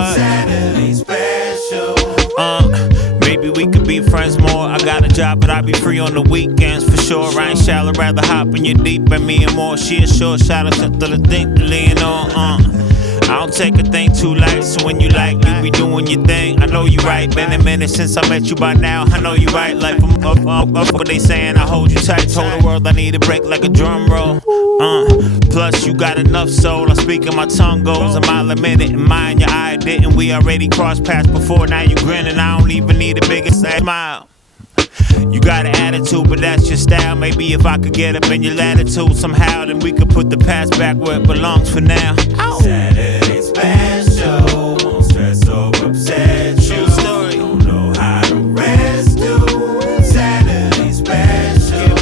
what? Saturday special. Maybe we could be friends more. I got a job, but I be free on the weekends for sure. I ain't shallow, rather hop in you deep and me and more. She a short shot of the thing to lean on. I don't take a thing too light, so when you like, you be doing your thing. I know you right, been a minute since I met you by now. I know you right, like from up what they saying, I hold you tight. Told the world I need a break like a drum roll. Plus you got enough soul, I speak and my tongue goes a mile a minute. And mine, your eye didn't, we already crossed paths before. Now you grinning, I don't even need a bigger smile. You got an attitude, but that's your style. Maybe if I could get up in your latitude somehow, then we could put the past back where it belongs for now. Saturday special. Won't stress or upset you. True story. Don't know how to rest you. Saturday special.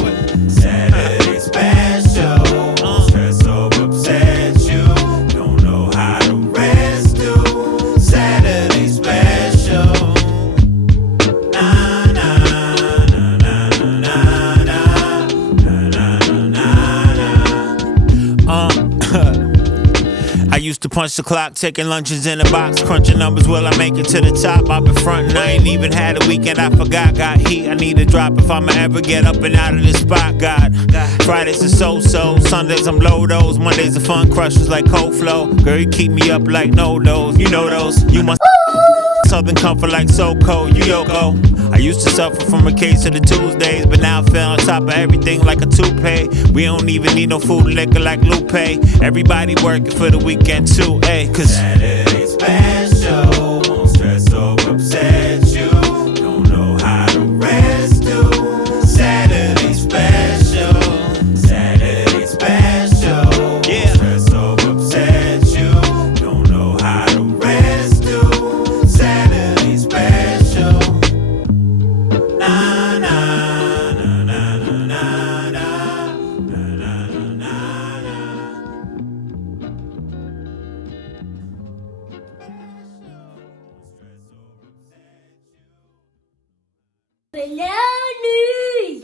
Saturday special. Won't stress or upset you. Don't know how to rest you. Saturday special. Na na na na na na na na na na. I used to punch the clock, taking lunches in a box, crunching numbers, will I make it to the top? I've been frontin', I ain't even had a weekend, I forgot, got heat, I need a drop if I'ma ever get up and out of this spot, God. Fridays are so-so, Sundays I'm low-dose, Mondays are fun crushers like cold flow. Girl, you keep me up like no-dos, you know those, you must Southern comfort like so cold, you Yoko. I used to suffer from a case of the Tuesdays, but now I feel on top of everything like a toupee. We don't even need no food and liquor like Lupe. Everybody working for the weekend too, ayy, cause Saturday special. Won't stress or upset you. Don't know how to rest you. Saturday special. Saturday special. Yeah. Won't stress or upset you. Don't know how to rest you. Saturday special. Na na na na na na na na na na. Hello,